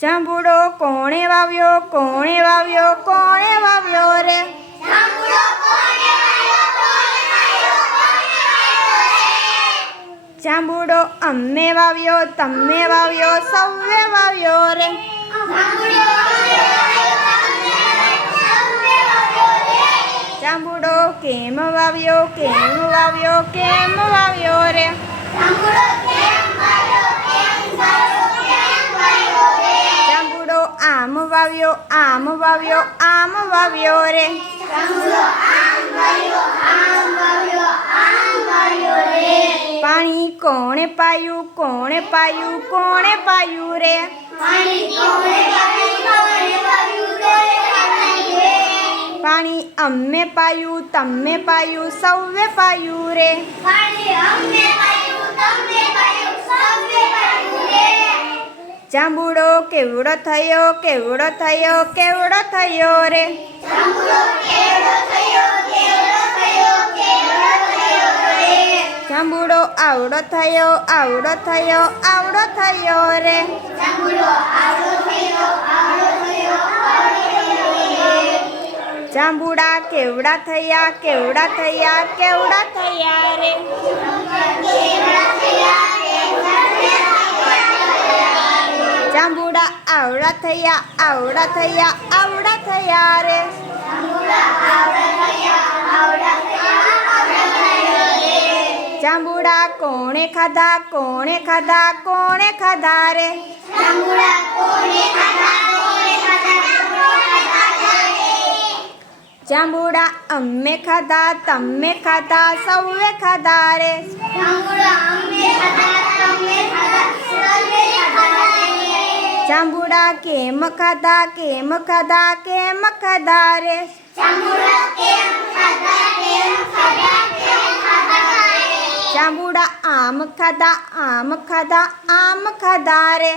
જાંબુડો કોણે વાવ્યો કોણે વાવ્યો કોણે વાવ્યો રે? જાંબુડો અમે વાવ્યો તમે વાવ્યો સૌએ વાવ્યો રે? જાંબુડો કેમ વાવ્યો કેમ વાવ્યો કેમ વાવ્યો રે? જાંબુડો આમ વાવ્યો આમ વાવ્યો આમ વાવ્યો રે? પાણી કોણે પાયું કોણે પાયું કોણે પાયું રે? પાણી અમે પાયું તમે પાયું સૌએ પાયું રે? જાંબુડો કેવડો થયો કેવડો થયો કેવડો થયો રે? જાંબુડો આવડો થયો આવડો થયો આવડો થયો રે? જાંબુડા કેવડા થયા કેવડા થયા કેવડા થયા રે? જાંબુડા આવડા થયા આવડા થયા આવડા થયા રે? જાંબુડા કોણે ખાધા કોણે ખાધા કોણે ખાધા રે? જાંબુડા અમે ખાધા તમે ખાધા સૌએ ખાધા રે? જાંબુડા કેમ ખાધા કેમ ખાધા કેમ ખાધા રે? જાંબુડા આમ ખાધા આમ ખાધા આમ ખાધા રે?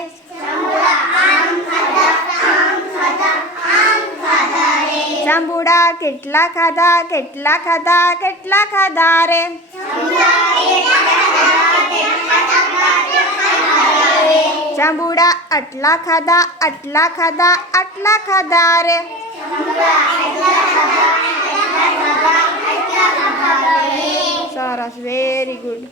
જાંબુડા કેટલા ખાધા કેટલા ખાધા કેટલા ખાધા રે? જાંબુડા આટલા ખાધા આટલા ખાધા આટલા ખાધા રે? સરસ, વેરી ગુડ.